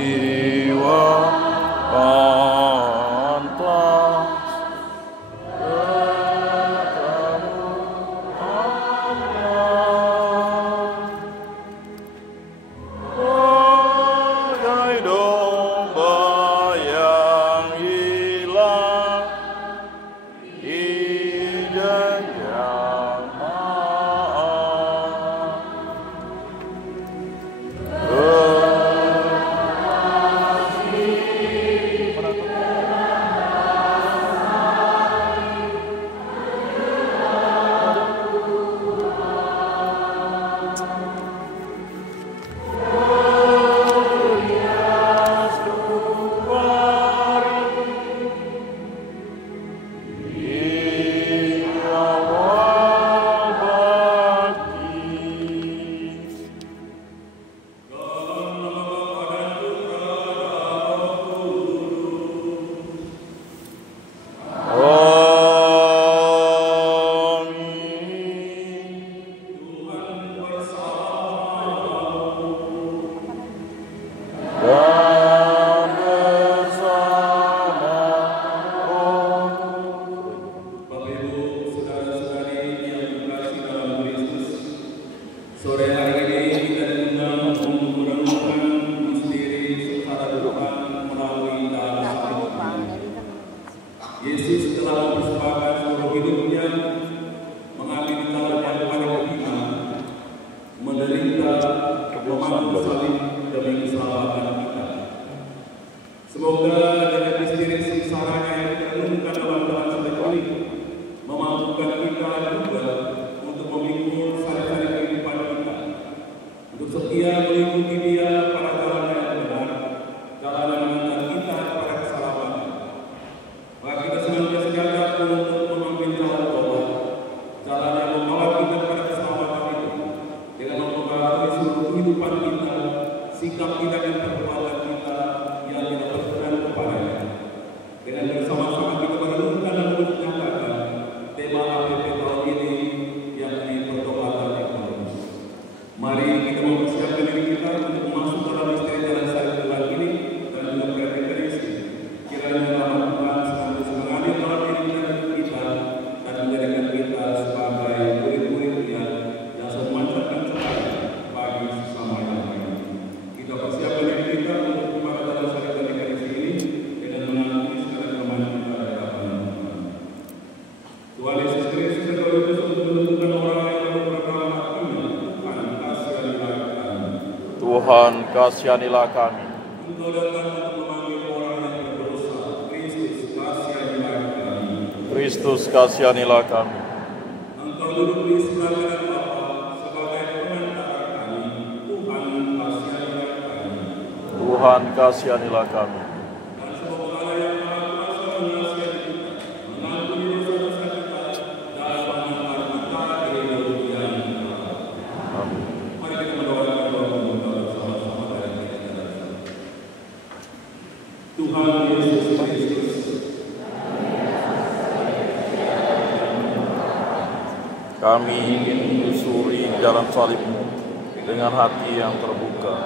jiwa pantas bertemu Allah, bagai domba yang hilang di jejak maaf. Sore hari ini kita diundang untuk merenungkan misteri secara Tuhan melalui dalam salib. Yesus telah mempersembahkan seluruh hidupnya mengambil tanggung jawab kita, menderita, memangku salib demi keselamatan kita. Semoga dengan misteri sengsaranya yang direnungkan dalam salib ini memampukan kita juga untuk memikul salib-salib kehidupan kita, untuk setia mengikuti Dia pada jalan yang benar, jalan yang mengantar kita kepada keselamatan. Maka kita senantiasa gagah untuk mengambil jalan Allah, jalan yang membawa kita kepada keselamatan itu, dengan mempengaruhi seluruh kehidupan kita, sikap kita dan perbuatan kita yang kita berkenan kepadanya. Dengan bersama-sama kita merenungkan dan menyatakan tema APP tahun ini, yakni pertobatan yang tulus. Mari kita mempersiapkan diri kita untuk masuk dalam misteri jalan salib Tuhan ini dan juga berefekasi. Kiranya rahmat Tuhan senantiasa mengalir dalam diri kita dan menjadikan kita sebagai murid-murid-Nya yang memancarkan cahaya bagi selama-lamanya. Kita persiapkan diri kita untuk kepada dalam salib dan efekasi ini dengan mengakui segala kelemahan kita di hadapan Tuhan. Tuhan Yesus Kristus yang terus untuk menentukan orang yang beragama hatinya. Tuhan kasihanilah kami. Engkau datang untuk memanggil orang yang berdosa. Kristus kasihanilah kami. Kristus kasihanilah kami. Engkau duduk di sebelah kanan Bapa sebagai pengantara kami. Tuhan kasihanilah kami. Tuhan kasihanilah kami. Dan semoga Allah yang Maha Kuasa mengasihi kita, mengampuni dosa-dosa kita, dan mengantar kita ke hidup yang kekal. Amin. Mari kita mendoakan doa pembuka bersama-sama dari kita. Tuhan Yesus Kristus, Kami ingin menyusuri jalan salib-Mu dengan hati yang terbuka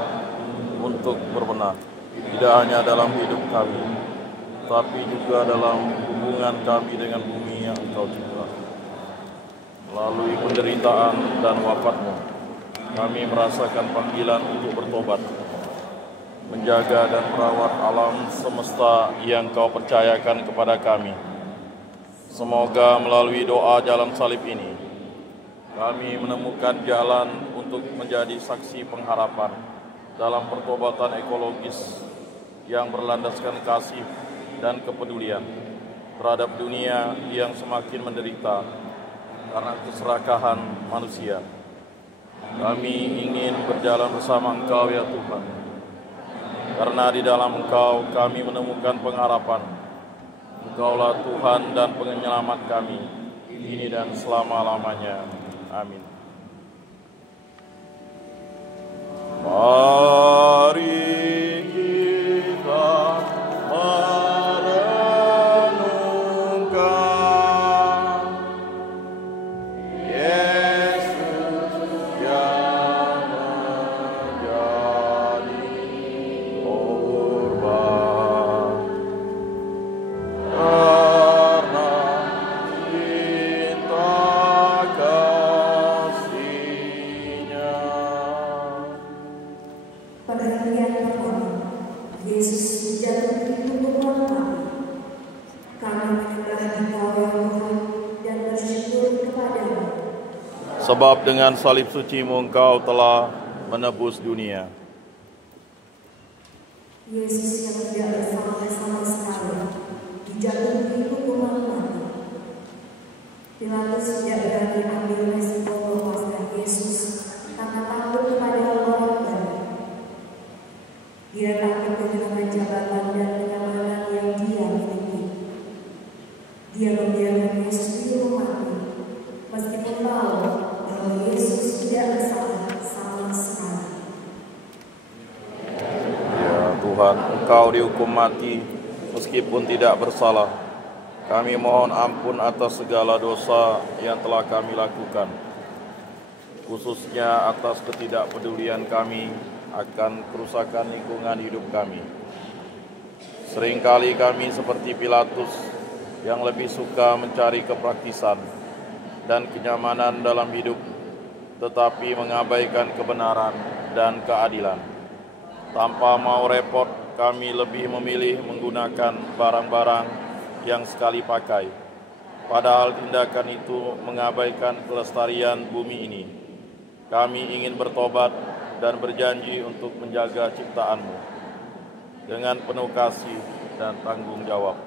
untuk berbenah, tidak hanya dalam hidup kami, tapi juga dalam hubungan kami dengan bumi yang Engkau cipta. Melalui penderitaan dan wafat-Mu, kami merasakan panggilan untuk bertobat, menjaga dan merawat alam semesta yang Kau percayakan kepada kami. Semoga melalui doa jalan salib ini, kami menemukan jalan untuk menjadi saksi pengharapan dalam pertobatan ekologis yang berlandaskan kasih dan kepedulian terhadap dunia yang semakin menderita karena keserakahan manusia. Kami ingin berjalan bersama Engkau ya Tuhan, karena di dalam Engkau kami menemukan pengharapan. Engkaulah Tuhan dan penyelamat kami, kini dan selama-lamanya. Amin. Mari kita merenungkan Yesus yang menjadi Sebab dengan salib suci-Mu Engkau telah menebus dunia. Yesus yang tidak bersalah sama sekali dijatuhi hukuman mati. Pilatus tidak berani ambil resiko melepaskan Yesus karena takut kepada orang banyak. Dia takut kehilangan jabatan dan kenyamanan yang dia miliki. Dia membiarkan Yesus dihukum mati, meskipun tahu bahwa Yesus tidak bersalah sama sekali. Ya Tuhan, Engkau dihukum mati meskipun tidak bersalah. Kami mohon ampun atas segala dosa yang telah kami lakukan, khususnya atas ketidakpedulian kami akan kerusakan lingkungan hidup kami. Seringkali kami seperti Pilatus yang lebih suka mencari kepraktisan dan kenyamanan dalam hidup, tetapi mengabaikan kebenaran dan keadilan. Tanpa mau repot, kami lebih memilih menggunakan barang-barang yang sekali pakai, padahal tindakan itu mengabaikan kelestarian bumi ini. Kami ingin bertobat dan berjanji untuk menjaga ciptaan-Mu dengan penuh kasih dan tanggung jawab.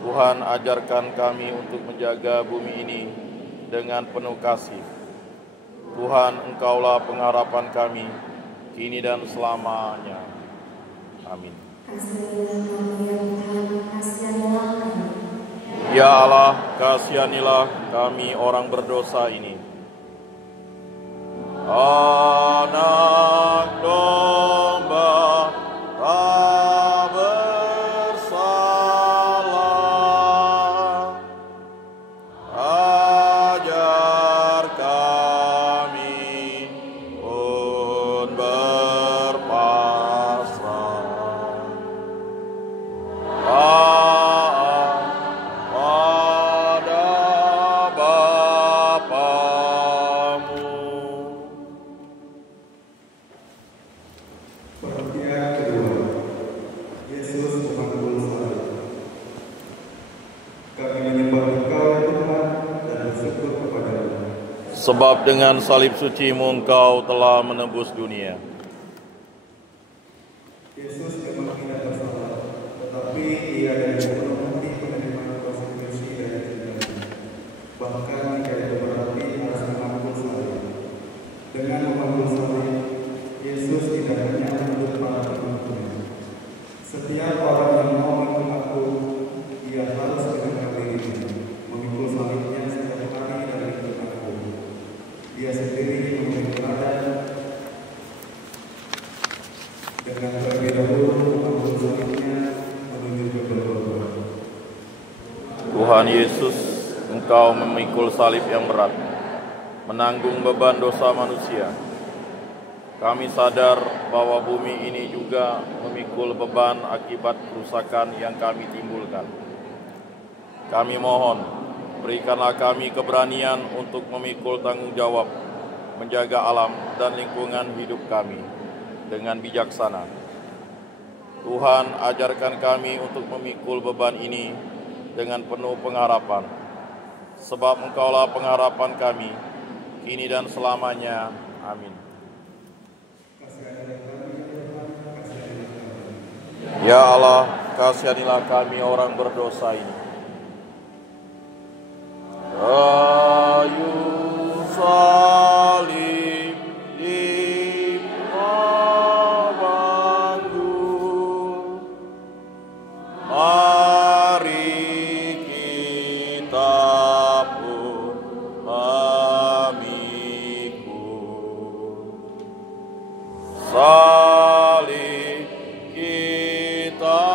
Tuhan, ajarkan kami untuk menjaga bumi ini dengan penuh kasih. Tuhan, Engkaulah pengharapan kami, kini dan selamanya. Amin. Ya Allah, kasihanilah kami orang berdosa ini. Anak domba tak bersalah, ajar kami pun berpasrah. Sebab dengan salib suci-Mu Engkau telah menebus dunia. Yesus memang tidak bersalah, tetapi Ia dengan penuh hati menerima konsekuensi dari tindakannya. Bahkan jika itu berarti harus memikul salib. Dengan memikul salib, Yesus tidak hanya menuntut para pengikutnya. Setiap orang yang mau mengikut Aku, ia harus menyerahkan dirinya, memikul salibnya setiap hari dan ikut Aku. Dia sendiri memiliki teladan dengan terlebih dahulu mengambil salibnya menuju ke Golgota. Tuhan Yesus, Engkau memikul salib yang berat, menanggung beban dosa manusia. Kami sadar bahwa bumi ini juga memikul beban akibat kerusakan yang kami timbulkan. Kami mohon, berikanlah kami keberanian untuk memikul tanggung jawab, menjaga alam dan lingkungan hidup kami dengan bijaksana. Tuhan, ajarkan kami untuk memikul beban ini dengan penuh pengharapan, sebab Engkaulah pengharapan kami, kini dan selamanya. Amin. Ya Allah, kasihanilah kami orang berdosa ini. Kayu salib di Mabangun, mari kita pun memikul salib kita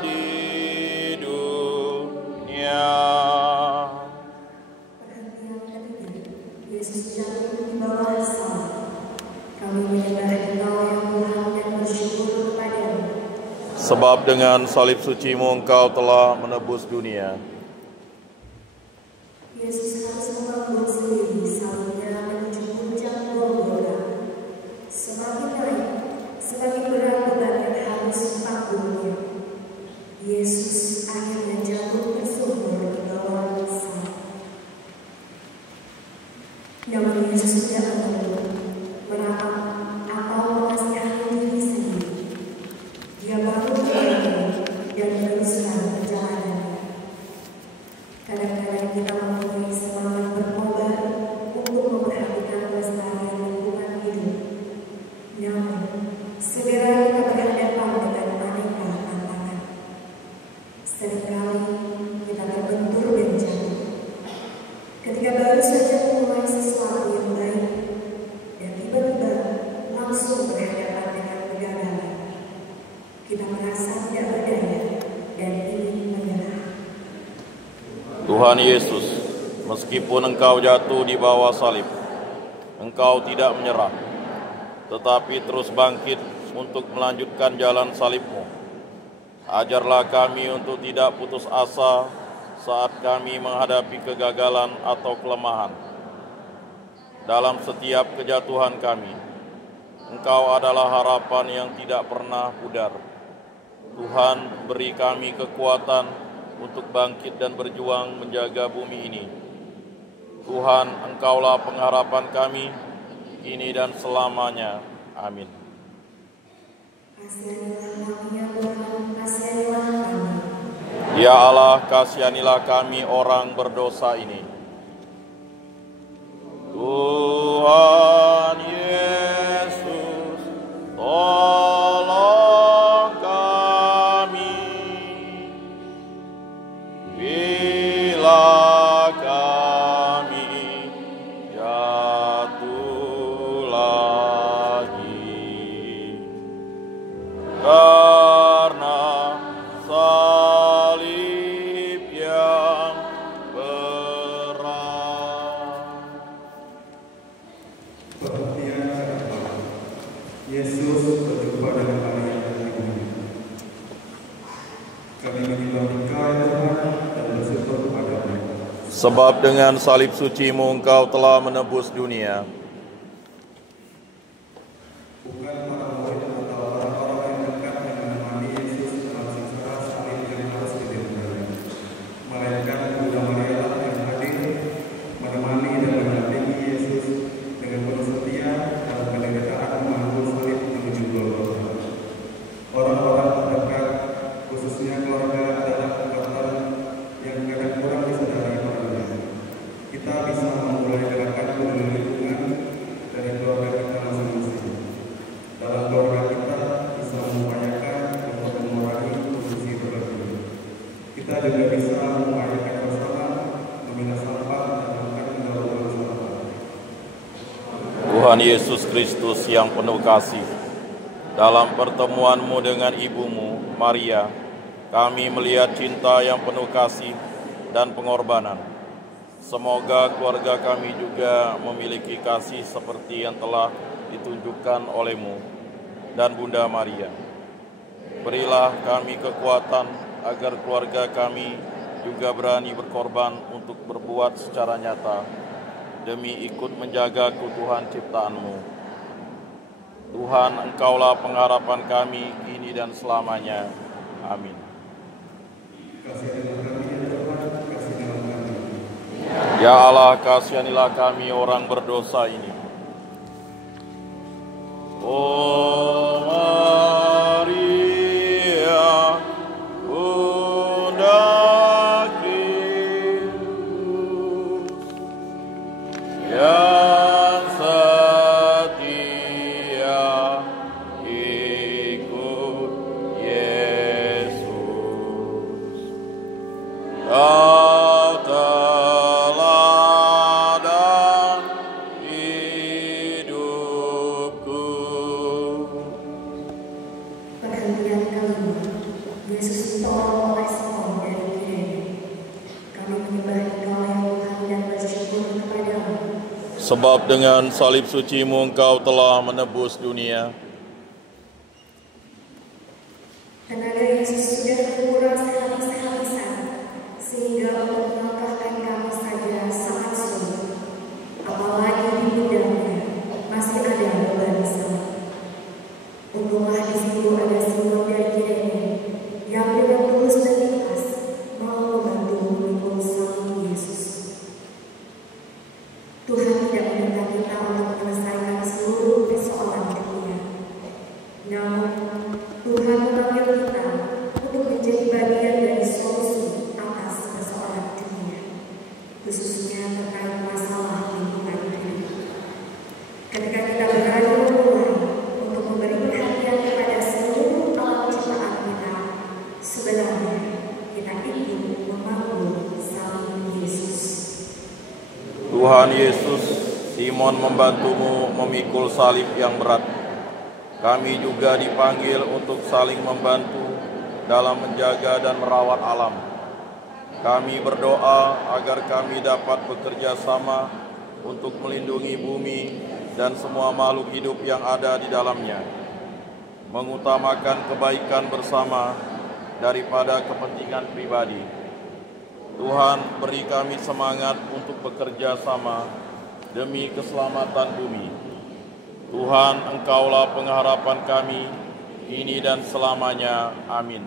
di dunia. Yesus jatuh di bawah salib. Kami menyembah Engkau yang Tuhan dan bersyukur kepada-Mu. Sebab dengan salib suci-Mu Engkau telah menebus dunia. Yesus harus membangun sendiri salibnya menuju puncak Golgota. Semakin naik, semakin berat beban yang harus ditanggung. Yesus akhirnya jatuh tersungkur di bawah salib. Namun Yesus tidak mengeluh, meratap atau mengasihani diri sendiri. Dia baru berdiri dan meneruskan perjalanannya. Kadang-kadang kita mempunyai semangat berkobar untuk memperhatikan kelestarian lingkungan hidup. Namun, segera kita berhadapan dengan aneka tantangan. Seringkali kita terbentur dan jatuh. Ketika baru saja memulai sesuatu yang baik, dan tiba-tiba langsung berhadapan dengan kegagalan, kita merasa tidak berdaya dan ingin menyerah. Tuhan Yesus, meskipun Engkau jatuh di bawah salib, Engkau tidak menyerah, tetapi terus bangkit untuk melanjutkan jalan salib-Mu. Ajarlah kami untuk tidak putus asa saat kami menghadapi kegagalan atau kelemahan. Dalam setiap kejatuhan kami, Engkau adalah harapan yang tidak pernah pudar. Tuhan, beri kami kekuatan untuk bangkit dan berjuang menjaga bumi ini. Tuhan, Engkaulah pengharapan kami, kini dan selamanya. Amin. Kasihanilah kami ya Tuhan, kasihanilah kami. Ya Allah, kasihanilah kami orang berdosa ini. Tuhan Yesus, tolong kami bila kami jatuh lagi, karena salib yang berat. Perhatian kedua, Yesus berjumpa dengan Maria dan ibunya. Kami menyembah Engkau ya Tuhan dan bersyukur kepada-Mu. Sebab dengan salib suci-Mu Engkau telah menebus dunia. Bukan para murid atau orang-orang yang dekat yang menemani Yesus dalam siksa salib yang harus diderita, melainkan Bunda Maria yang hadir menemani dan mendampingi Yesus dengan penuh setia dalam penderitaan memikul salib menuju Golgota. Orang-orang terdekat, khususnya keluarga, adalah kekuatan yang kadang kurang disadari orangnya. Kita bisa memulai gerakan peduli lingkungan dari keluarga kita masing-masing. Dalam keluarga kita bisa mengupayakan untuk mengurangi konsumsi berlebih. Kita juga bisa mengupayakan bersama memilah sampah dan bahkan mendaur ulang sampah. Tuhan Yesus Kristus yang penuh kasih, dalam pertemuan-Mu dengan ibumu, Maria, kami melihat cinta yang penuh kasih dan pengorbanan. Semoga keluarga kami juga memiliki kasih seperti yang telah ditunjukkan oleh-Mu dan Bunda Maria. Berilah kami kekuatan agar keluarga kami juga berani berkorban untuk berbuat secara nyata demi ikut menjaga keutuhan ciptaan-Mu. Tuhan, Engkaulah pengharapan kami kini dan selamanya. Amin. Kasihanilah kami ya Tuhan, kasihanilah kami. Ya Allah, kasihanilah kami orang berdosa ini. Oh Maria, Bunda Kristus, yang setia ikut Yesus. Kau teladan hidupku. Perhentian kelima, Yesus ditolong oleh Simon dari Kirene. Kami menyembah Engkau ya Tuhan dan bersyukur kepada-Mu. Sebab dengan salib suci-Mu Engkau telah menebus dunia. Tenaga Yesus sudah berkurang sehabis-habisan, sehingga untuk melangkahkan kami saja sangat sulit. Apalagi di pundaknya masih ada beban besar. Untunglah di situ ada Simon dari Kirene yang dengan tulus dan ikhlas mau membantu memikul salib Yesus. Tuhan tidak Namun, Tuhan memanggil kita untuk menjadi bagian dari solusi atas persoalan dunia, khususnya terkait masalah lingkungan hidup. Ketika kita berani memulai untuk memberi perhatian kepada seluruh alam ciptaan kita, sebenarnya kita ingin memanggil salib Yesus. Tuhan Yesus, Simon membantumu memikul salib yang berat. Kami juga dipanggil untuk saling membantu dalam menjaga dan merawat alam. Kami berdoa agar kami dapat bekerja sama untuk melindungi bumi dan semua makhluk hidup yang ada di dalamnya, mengutamakan kebaikan bersama daripada kepentingan pribadi. Tuhan, beri kami semangat untuk bekerja sama demi keselamatan bumi. Tuhan, Engkaulah pengharapan kami, kini dan selamanya. Amin.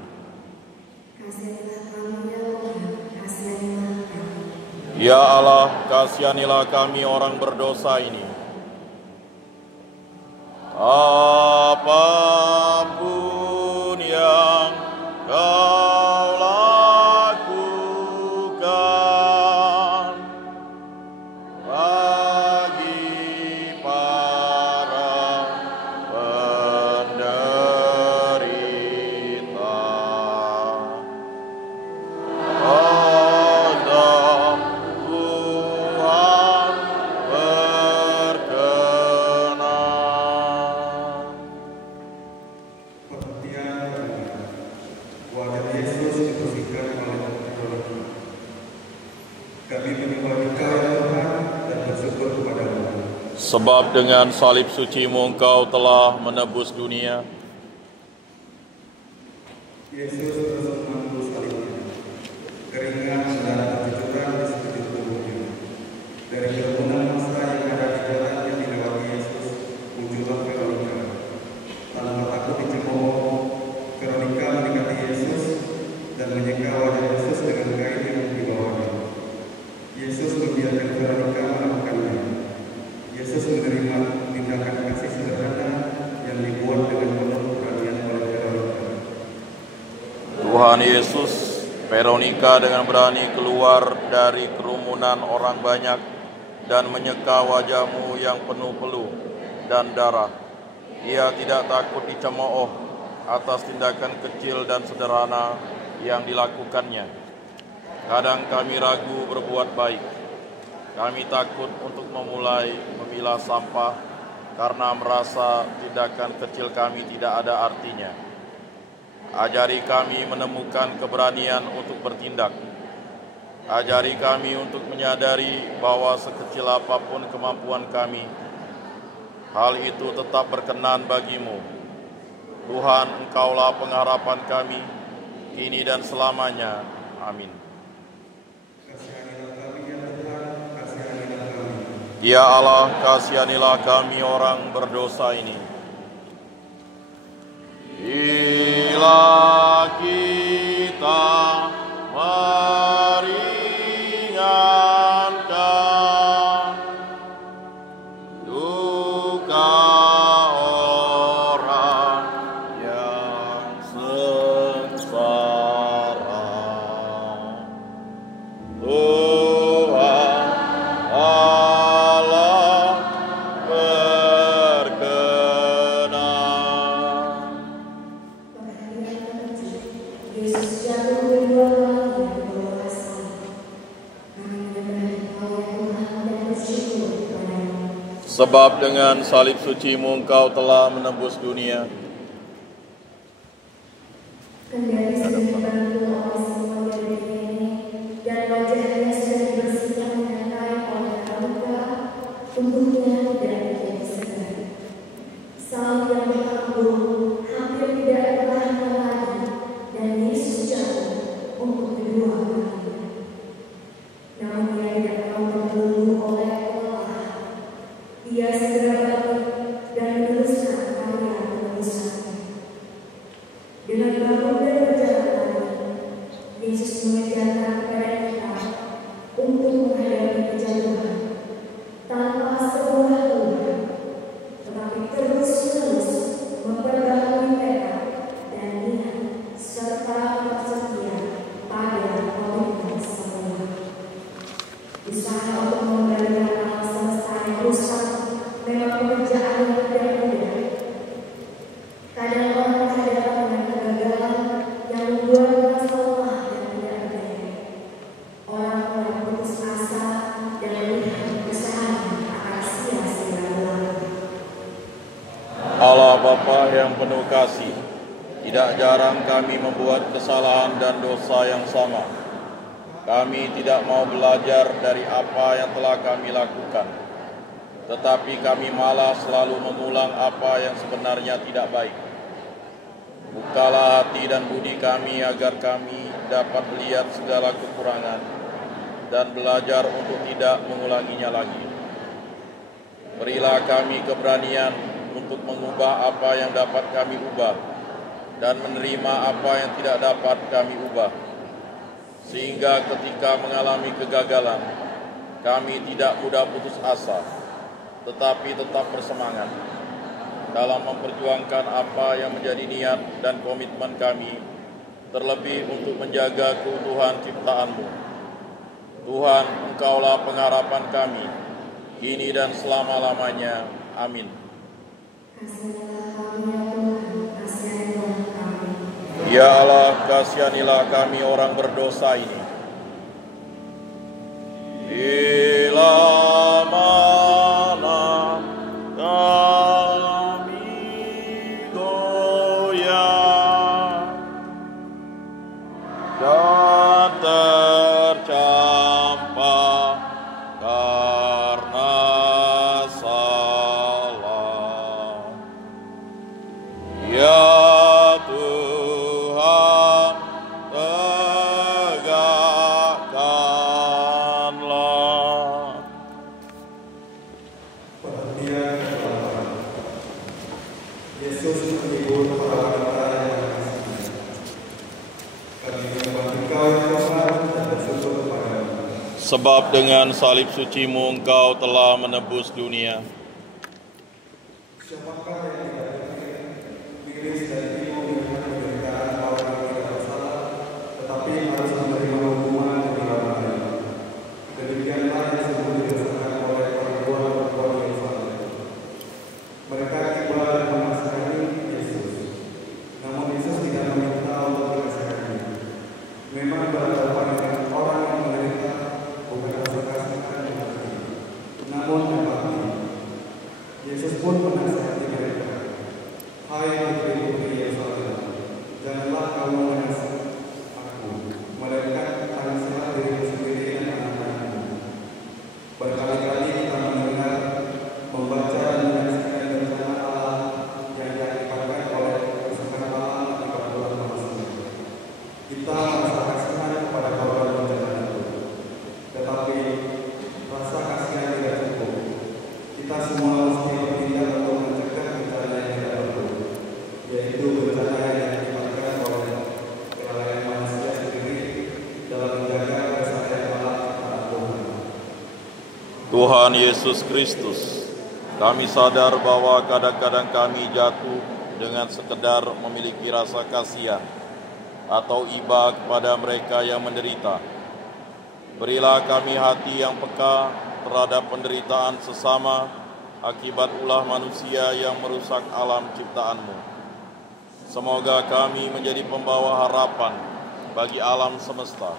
Kasihanilah kami ya Tuhan, kasihanilah kami. Ya Allah, kasihanilah kami orang berdosa ini. Apapun yang Kau lakukan bagi para penderita, Tuhan berkenan. Perhatian wajah Yesus dibersihkan oleh teknologi. Kami menyembah Engkau ya Tuhan dan bersyukur kepada-Mu. Sebab dengan salib suci-Mu Engkau telah menebus dunia. Yesus terus memangku salibnya. Keringat dan bercucuran di sekujur tubuhnya. Dari kerumunan massa yang ada di jalan yang dilewati Yesus, muncullah Veronika. Tanpa takut dicemooh, Veronika mendekati Yesus dan menyeka wajah Yesus dengan kain yang dibawanya. Yesus membiarkan Veronika melakukannya. Yesus menerima tindakan kasih sederhana yang dibuat dengan penuh keberanian oleh Veronika. Tuhan Yesus, Veronika dengan berani keluar dari kerumunan orang banyak dan menyeka wajah-Mu yang penuh peluh dan darah. Ia tidak takut dicemooh atas tindakan kecil dan sederhana yang dilakukannya. Kadang kami ragu berbuat baik. Kami takut untuk memulai memilah sampah karena merasa tindakan kecil kami tidak ada artinya. Ajari kami menemukan keberanian untuk bertindak. Ajari kami untuk menyadari bahwa sekecil apapun kemampuan kami, hal itu tetap berkenan bagi-Mu. Tuhan, Engkaulah pengharapan kami, kini dan selamanya. Amin. Kasihanilah kami ya Tuhan, kasihanilah kami. Ya Allah, kasihanilah kami orang berdosa ini. Bila kita meringankan duka orang yang sengsara, Tuhan Allah berkenan. Perhatian Yesus jatuh kedua kalinya di bawah salib. Kami menyembah Engkau ya Tuhan dan bersyukur kepada-Mu. Sebab dengan salib suci-Mu Engkau telah menebus dunia. Kendali sudah dibantu oleh semua dari ini, dan wajahnya sudah dibersihkan dengan kain oleh Veronika, tubuhnya tidak menjadi segar. Salib yang bertanggung hampir tidak ada tahanan lagi, dan Yesus jatuh untuk kedua kalinya. Namun Dia tidak mau terbelenggu oleh kelelahan. Dia segera bangkit dan meneruskan karya penebusannya. Dengan bangun dan berjalan lagi, Yesus mengajarkan kepada kita untuk menghadapi kejatuhan tanpa sebuah luka, tetapi terus-menerus memperbaharui Allah Bapa yang penuh kasih, tidak jarang kami membuat kesalahan dan dosa yang sama. Kami tidak mau belajar dari apa yang telah kami lakukan, tetapi kami malah selalu mengulang apa yang sebenarnya tidak baik. Bukalah hati dan budi kami agar kami dapat melihat segala kekurangan dan belajar untuk tidak mengulanginya lagi. Berilah kami keberanian untuk mengubah apa yang dapat kami ubah dan menerima apa yang tidak dapat kami ubah, sehingga ketika mengalami kegagalan, kami tidak mudah putus asa, tetapi tetap bersemangat dalam memperjuangkan apa yang menjadi niat dan komitmen kami, terlebih untuk menjaga keutuhan ciptaan-Mu. Tuhan, Engkaulah pengharapan kami, kini dan selama-lamanya. Amin. Ya Allah, kasihanilah kami orang berdosa ini. Bila mana kami goyah dan tercampak karena salah, ya Tuhan, tegakkanlah. Perhatian ke-8. Yesus menghibur para wanita yang mengasihi. Kami menyembah Engkau ya Tuhan dan bersyukur kepadamu. Sebab dengan salib suci-Mu Engkau telah menebus dunia. Siapakah yang tidak miris dan ibu melihat penderitaan orang yang tidak bersalah, tetapi harus menerima hukuman demi orang lain. Demikianlah yang sungguh dirasakan oleh perempuan-perempuan Yerusalem. Mereka tiba dan menasihati Yesus, namun Yesus tidak meminta untuk dinasihati. Memang berhadapan dengan orang yang menderita bukan rasa kasihan yang hati, namun empati. Yesus pun menasihati mereka, "Hai putri-putri Yerusalem, janganlah kamu mengasihi aku, melainkan tangisilah dirimu sendiri dan anak-anakmu." Berkali-kali kita mendengar, membaca dan menyaksikan rencana Allah yang diakibatkan oleh kesukaan Allah akibat ulah manusia. Kita merasa kasihan kepada korban bencana itu, tetapi rasa kasihan tidak cukup. Kita semua mesti bertindak untuk mencegah bencana yang tidak perlu, yaitu bencana yang diakibatkan oleh kelalaian manusia sendiri dalam menjaga kesadaran Allah kepada Tuhan. Tuhan Yesus Kristus, kami sadar bahwa kadang-kadang kami jatuh dengan sekedar memiliki rasa kasihan atau iba kepada mereka yang menderita. Berilah kami hati yang peka terhadap penderitaan sesama akibat ulah manusia yang merusak alam ciptaan-Mu. Semoga kami menjadi pembawa harapan bagi alam semesta.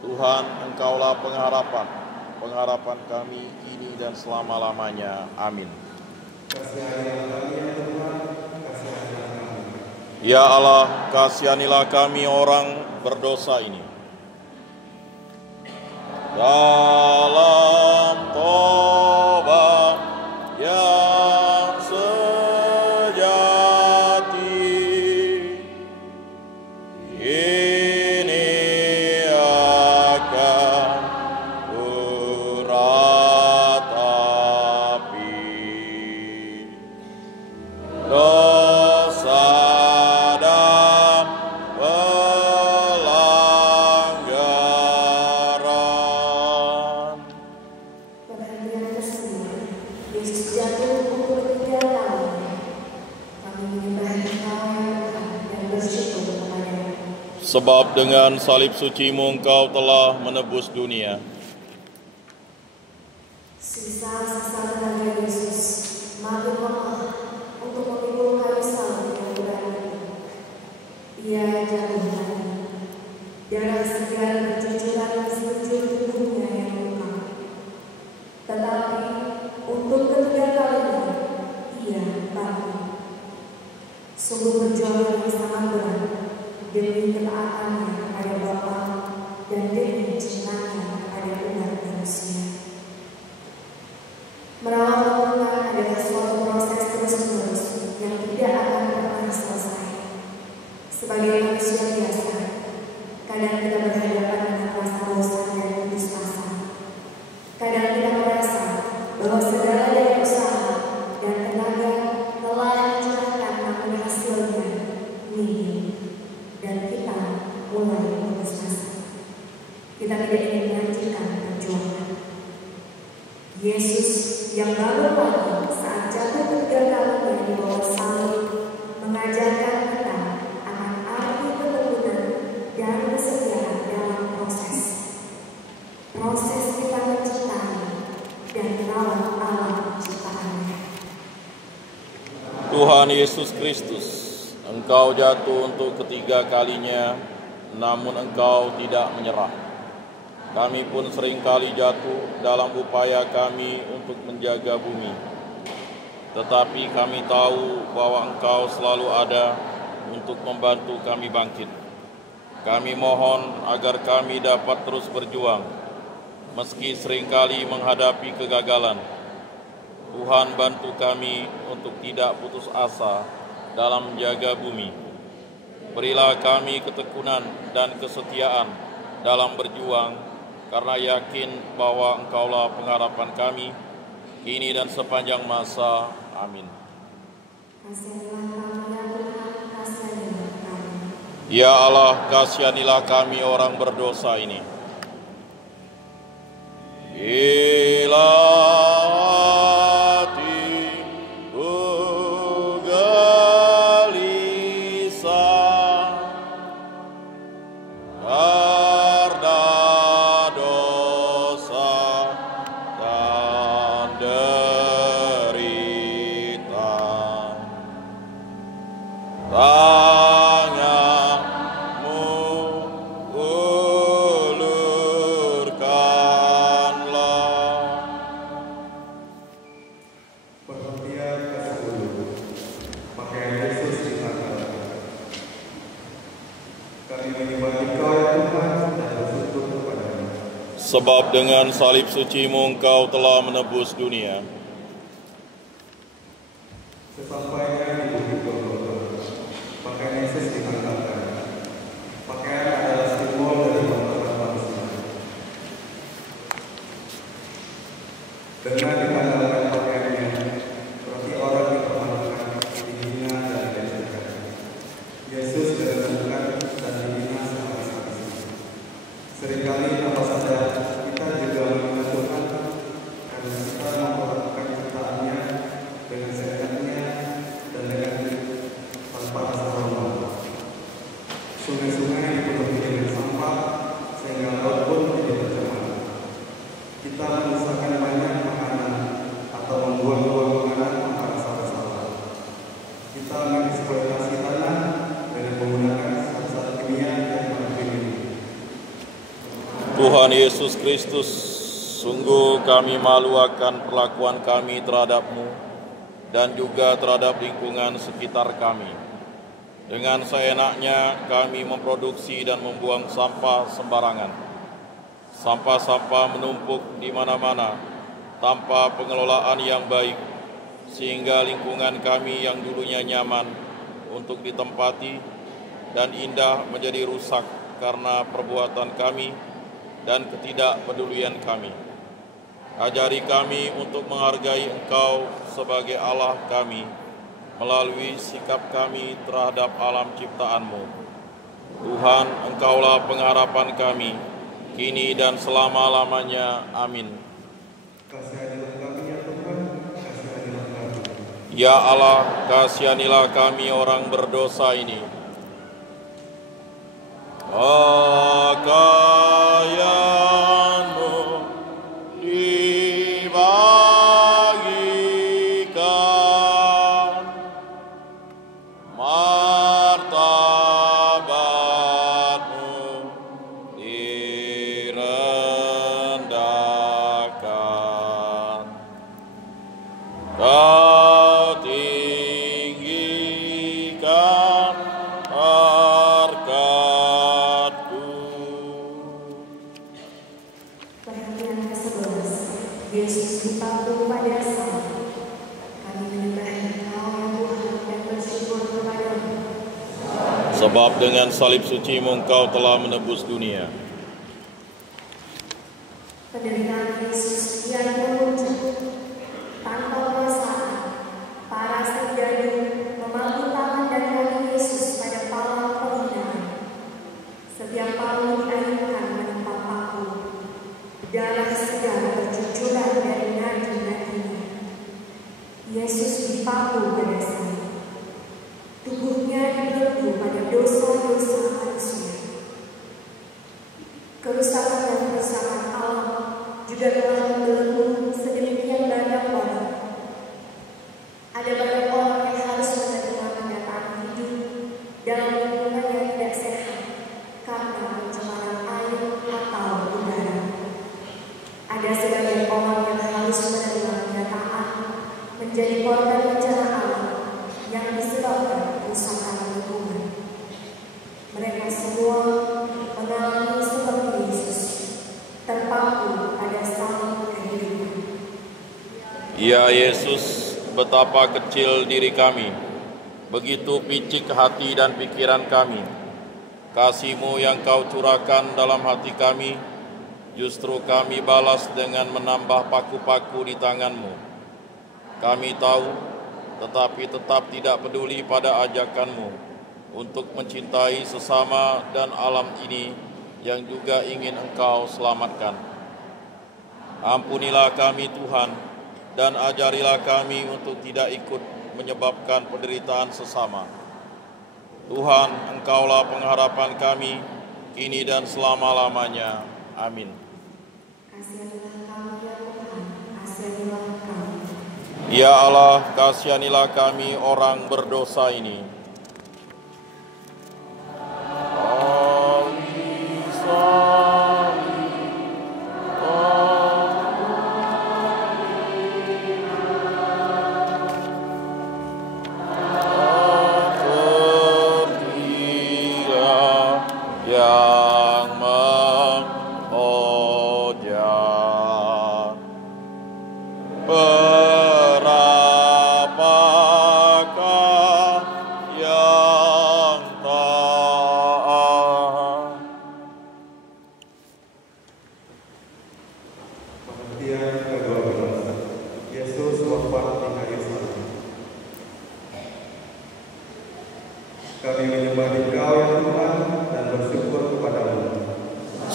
Tuhan, Engkaulah pengharapan kami kini dan selama-lamanya. Amin. Kasihanilah kami ya Tuhan, kasihanilah kami. Ya Allah, kasihanilah kami orang berdosa ini. Dalam tobat yang sejati, ini akan kuratapi dosa dan pelanggaran. Perhatian ke-9. Yesus jatuh untuk ketiga kalinya. Kami menyembah Engkau ya Tuhan dan bersyukur kepadamu. Sebab dengan salib suci-Mu Engkau telah menebus dunia. Sisa-sisa tenaga Yesus makin lemah untuk memikul kayu salib yang berat itu. Ia jatuh lagi. Darah segar bercucuran di sekujur tubuhnya yang luka. Tetapi untuk ketiga kalinya ia bangkit. Sungguh perjuangan yang sangat berat demi ketaatannya kepada Bapa dan demi cintanya kepada umat manusia. Merawat lingkungan adalah suatu proses terus-menerus yang tidak akan pernah selesai. Sebagai manusia biasa, kadang kita berhadapan dengan rasa bosan dan putus asa. Kadang kita merasa bahwa segala daya usaha dan tenaga telah dicurahkan namun hasilnya minim, dan kita mulai putus asa. Kita tidak ingin melanjutkan perjuangan. Yesus yang bangun lagi saat jatuh ketiga kalinya di bawah salib mengajarkan kita akan arti ketekunan dan kesetiaan dalam proses kita mencintai dan merawat alam ciptaannya. Tuhan Yesus Kristus, Engkau jatuh untuk ketiga kalinya, namun Engkau tidak menyerah. Kami pun seringkali jatuh dalam upaya kami untuk menjaga bumi. Tetapi kami tahu bahwa Engkau selalu ada untuk membantu kami bangkit. Kami mohon agar kami dapat terus berjuang, meski seringkali menghadapi kegagalan. Tuhan bantu kami untuk tidak putus asa dalam menjaga bumi. Berilah kami ketekunan dan kesetiaan dalam berjuang, karena yakin bahwa Engkaulah pengharapan kami, kini dan sepanjang masa. Amin. Ya Allah, kasihanilah kami orang berdosa ini. Sebab dengan salib suci-Mu Engkau telah menebus dunia. Sesampainya di bumi Golgota, pakaian Yesus ditanggalkan. Pakaian adalah simbol dari perbuatan manusia. Dengan ditanggalkan pakaiannya, berarti orang dipermalukan, dihina dan dilecehkan. Yesus direnungkan dan dihina sehabis-habisnya. Seringkali apa saja kita juga menghina Tuhan karena kita memperlakukan ciptaannya dengan seenaknya dan dengan tanpa rasa hormat. Sungai-sungai dipenuhi dengan sampah sehingga laut pun menjadi tercemar. Kita menyusahkan banyak makanan atau membuang-buang makanan tanpa rasa bersalah. Kita mengeksploitasi tanah dengan menggunakan zat-zat kimia yang beracun. Tuhan Yesus Kristus, sungguh kami malu akan perlakuan kami terhadap-Mu dan juga terhadap lingkungan sekitar kami. Dengan seenaknya kami memproduksi dan membuang sampah sembarangan. Sampah-sampah menumpuk di mana-mana tanpa pengelolaan yang baik, sehingga lingkungan kami yang dulunya nyaman untuk ditempati dan indah menjadi rusak karena perbuatan kami dan ketidakpedulian kami. Ajari kami untuk menghargai Engkau sebagai Allah kami melalui sikap kami terhadap alam ciptaan-Mu. Tuhan, Engkaulah pengharapan kami, kini dan selama-lamanya. Amin. Kasihanilah kami ya Tuhan, kasihanilah kami. Ya Allah, kasihanilah kami orang berdosa ini. Pakaian-Mu dibagikan, martabat-Mu direndahkan. Kau tinggikan Sebab dengan salib suci-Mu Engkau telah menebus dunia. Penderitaan Yesus yang memuncak tanpa perasaan, para serdadu memanggul tangan dan kaki Yesus pada palang penghinaan. Setiap palu diayunkan menimpa paku, darah segar bercucuran dari nadi-nadinya. Yesus dipaku pada salib. Tubuhnya dibelenggu pada dosa-dosa manusia. Kerusakan dan kerusakan alam juga telah membelenggu sedemikian banyak orang. Ada banyak orang yang harus menerima kenyataan hidup dalam lingkungan yang tidak sehat karena pencemaran air atau udara. Ada sebagian orang yang harus menerima kenyataan menjadi korban bencana alam yang disebabkan kerusakan lingkungan. Mereka semua mengalami seperti Yesus, terpaku pada salib kehidupan. Ya Yesus, betapa kecil diri kami, begitu picik hati dan pikiran kami. Kasih-Mu yang Kau curahkan dalam hati kami, justru kami balas dengan menambah paku-paku di tangan-Mu. Kami tahu, tetapi tetap tidak peduli pada ajakan-Mu untuk mencintai sesama dan alam ini yang juga ingin Engkau selamatkan. Ampunilah kami Tuhan, dan ajarilah kami untuk tidak ikut menyebabkan penderitaan sesama. Tuhan, Engkaulah pengharapan kami, kini dan selama-lamanya. Amin. Kasihanilah kami ya Tuhan, kasihanilah kami. Ya Allah, kasihanilah kami orang berdosa ini.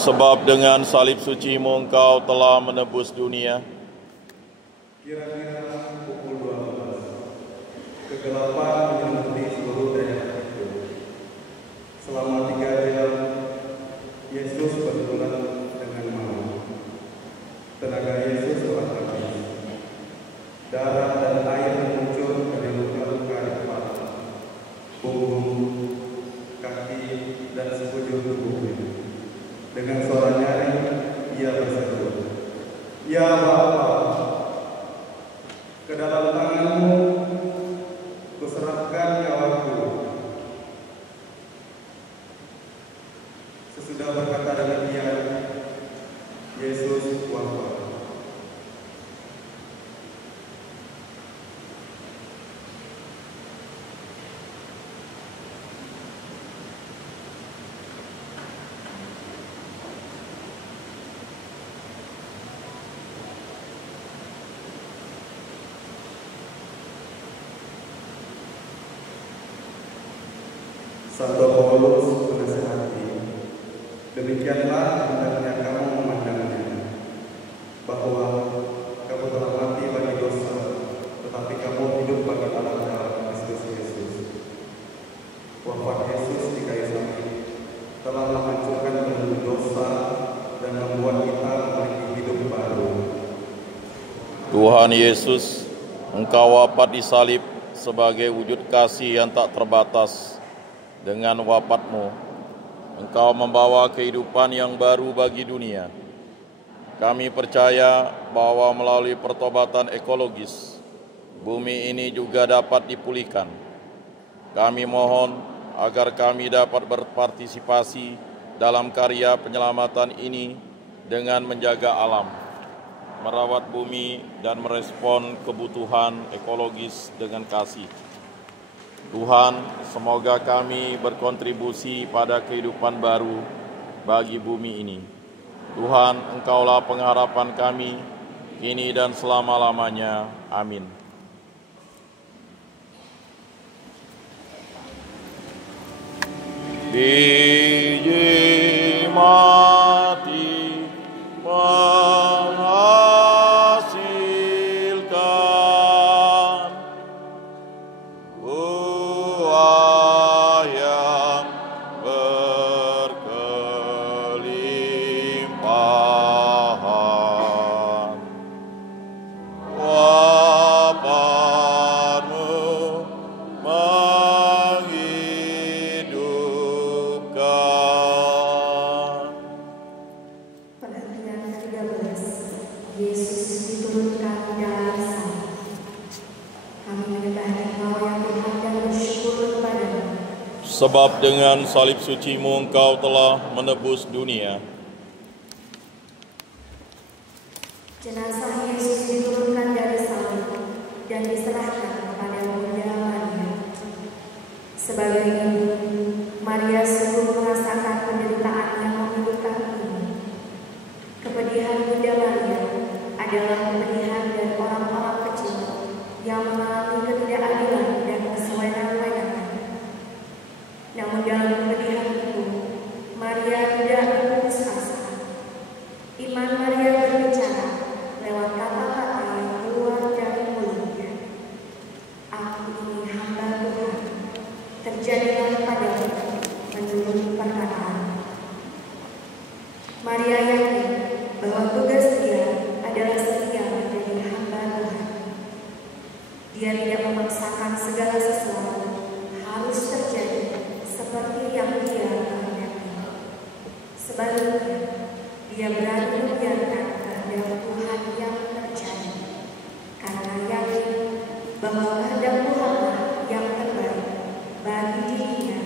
Sebab dengan salib suci-Mu Engkau telah menebus dunia. Kira-kira pukul 12, kegelapan menyelimuti seluruh daerah itu. Selama 3 jam, Yesus berbulan dengan malam. Tenaga Yesus telah habis. Darah dan air muncul dari luka-luka di kepala, punggung, kaki, dan sekujur tubuhnya. Dengan suara nyaring, ia berseru, "Ya Bapa, ke dalam tangan-Mu kuserahkan nyawaku." Sesudah berkata demikian, Yesus wafat. Santo Paulus menasihati, demikianlah hendaknya kamu memandangnya, bahwa kamu telah mati bagi dosa, tetapi kamu hidup bagi Allah dalam Kristus Yesus. Wafat Yesus di kayu salib telah menghancurkan belenggu dosa dan membuat kita memiliki hidup baru. Tuhan Yesus, Engkau wafat di salib sebagai wujud kasih yang tak terbatas. Dengan wafat-Mu, Engkau membawa kehidupan yang baru bagi dunia. Kami percaya bahwa melalui pertobatan ekologis, bumi ini juga dapat dipulihkan. Kami mohon agar kami dapat berpartisipasi dalam karya penyelamatan ini dengan menjaga alam, merawat bumi, dan merespon kebutuhan ekologis dengan kasih. Tuhan, semoga kami berkontribusi pada kehidupan baru bagi bumi ini. Tuhan, Engkaulah pengharapan kami, kini dan selama-lamanya. Amin. Biji mati menghasilkan buah yang berkelimpahan. Wafatmu menghidupkan. Perhatian ke-13, Yesus diturunkan dalam salib. Kami menyembah Engkau ya Tuhan dan bersyukur kepadamu. Sebab dengan salib suci-Mu Engkau telah menebus dunia. Jenazah Yesus diturunkan dari salib dan diserahkan kepada Bunda Maria. Sebagai ibu, Maria sungguh merasakan penderitaan yang memilukan ini. Kepedihan Bunda Maria adalah kepedihan dari orang-orang kecil yang mengalami ketidakadilan dan kesewenang-wenangan. Namun dalam kepedihan itu, Maria tidak berputus asa. Iman Maria berbicara lewat kata-kata yang keluar dari mulutnya. Aku ini hamba Tuhan, terjadilah padaku menurut perkataan. Maria yakin bahwa tugas dia adalah setia menjadi hamba Tuhan. Dia tidak memaksakan segala sesuatu harus terjadi seperti yang dia kehendaki. Sebaliknya, dia berani membiarkan kehendak Tuhan yang terjadi, karena yakin bahwa kehendak Tuhanlah yang terbaik bagi dirinya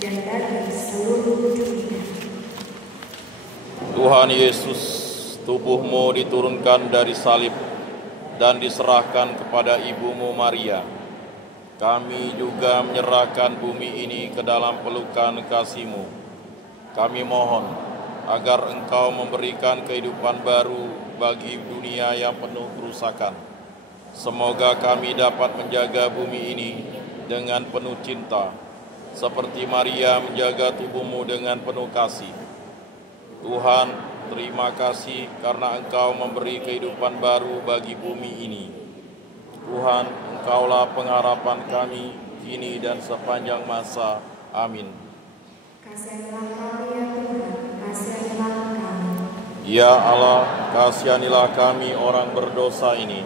dan bagi seluruh dunia. Tuhan Yesus, tubuh-Mu diturunkan dari salib dan diserahkan kepada Ibu-Mu Maria. Kami juga menyerahkan bumi ini ke dalam pelukan kasih-Mu. Kami mohon agar Engkau memberikan kehidupan baru bagi dunia yang penuh kerusakan. Semoga kami dapat menjaga bumi ini dengan penuh cinta, seperti Maria menjaga tubuh-Mu dengan penuh kasih. Tuhan, terima kasih karena Engkau memberi kehidupan baru bagi bumi ini. Tuhan, Engkaulah pengharapan kami, kini dan sepanjang masa. Amin. Kasihanilah kami ya Tuhan, kasihanilah kami. Ya Allah, kasihanilah kami orang berdosa ini.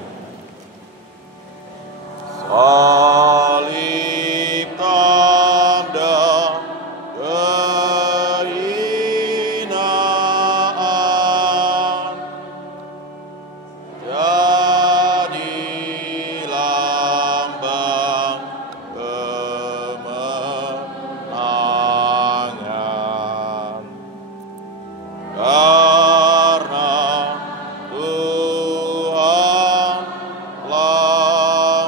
Salib tanda kehinaan, jadi lambang kemenangan. Karena Tuhan telah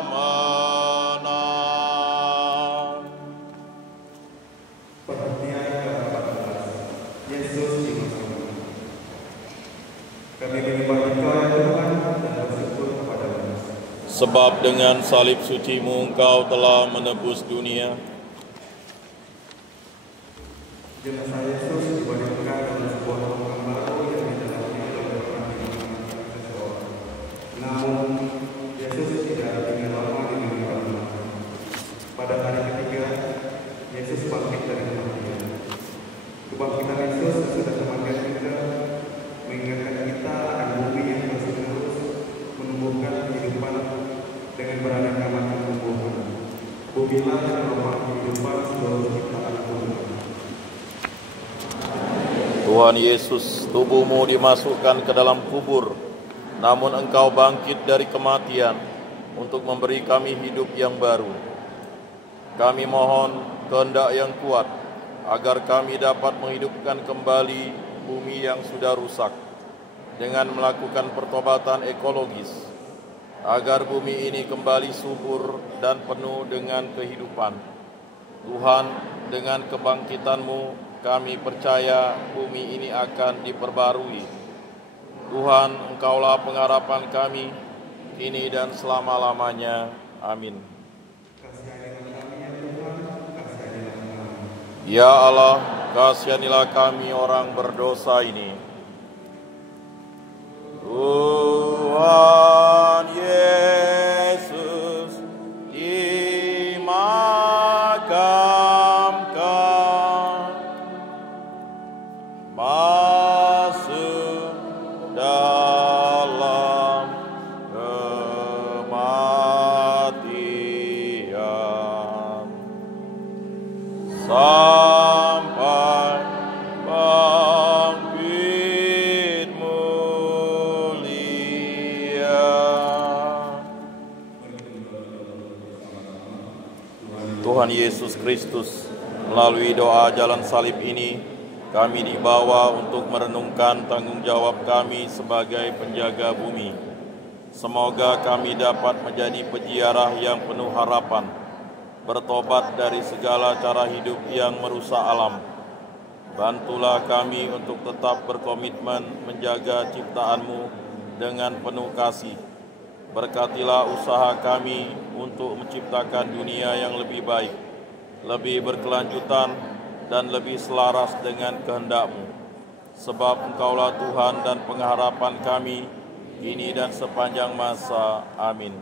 menang. Perhatian ke-14, Yesus dimasukkan. Kami menyembah Engkau ya Tuhan dan bersyukur kepadamu. Sebab dengan salib suci-Mu Engkau telah menebus dunia. Jenazah Yesus dibaringkan dalam sebuah ruangan baru yang di dalamnya tidak pernah digunakan seseorang. Namun, Yesus tidak ingin lama di dunia lama. Pada hari ketiga, Yesus bangkit dari kematian. Kebangkitan Yesus sudah semakin juga mengingatkan kita akan bumi yang terus-menerus menumbuhkan kehidupan dengan beraneka macam tumbuhan. Bumilah yang menopang kehidupan seluruh ciptaan Tuhan. Tuhan Yesus, tubuh-Mu dimasukkan ke dalam kubur, namun Engkau bangkit dari kematian untuk memberi kami hidup yang baru. Kami mohon kehendak yang kuat, agar kami dapat menghidupkan kembali bumi yang sudah rusak, dengan melakukan pertobatan ekologis, agar bumi ini kembali subur dan penuh dengan kehidupan. Tuhan, dengan kebangkitan-Mu, kami percaya bumi ini akan diperbarui. Tuhan, Engkaulah pengharapan kami, kini dan selama-lamanya. Amin. Ya Allah, kasihanilah kami orang berdosa ini. Tuhan Yesus dimakamkan, masuk dalam kematian, sampai bangkit mulia. Tuhan Yesus Kristus, melalui doa jalan salib ini, kami dibawa untuk merenungkan tanggung jawab kami sebagai penjaga bumi. Semoga kami dapat menjadi peziarah yang penuh harapan, bertobat dari segala cara hidup yang merusak alam. Bantulah kami untuk tetap berkomitmen menjaga ciptaan-Mu dengan penuh kasih. Berkatilah usaha kami untuk menciptakan dunia yang lebih baik, lebih berkelanjutan, dan lebih selaras dengan kehendak-Mu. Sebab Engkaulah Tuhan dan pengharapan kami, kini dan sepanjang masa. Amin.